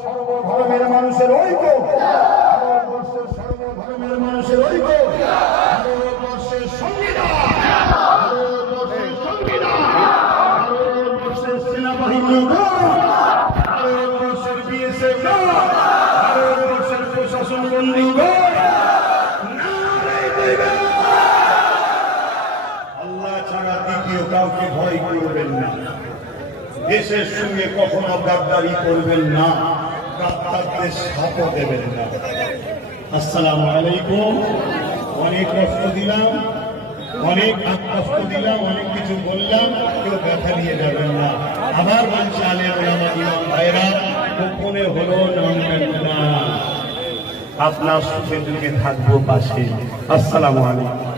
সর্বধর্মের মানুষের ঐক্য, ভারতবর্ষের সর্বধর্মের মানুষের ঐক্য, ভারতবর্ষের সংবিধান, ভারতবর্ষের সংবিধান, ভারতবর্ষের সেনাবাহিনী, ভারতবর্ষের বিএসএফ, ভারতবর্ষের প্রশাসন বন্দী। আল্লাহ ছাড়া দ্বিতীয় কাউকে ভয় করবেন না। দেশের সঙ্গে কখনো গাদ্দারি করবেন না, গাদ্দারদের সাথও দেবেন না। আসসালামু আলাইকুম। অনেক কষ্ট দিলাম, অনেক কষ্ট দিলাম, অনেক কিছু বললাম, কেউ ব্যথা নিয়ে যাবেন না। আবার বলছে আলেম ওলামা ইমাম ভাইরা, গোপনে হলো নামবেন না, আপনার সুখে দুঃখে থাকবো পাশে। আসসালামু আলাইকুম।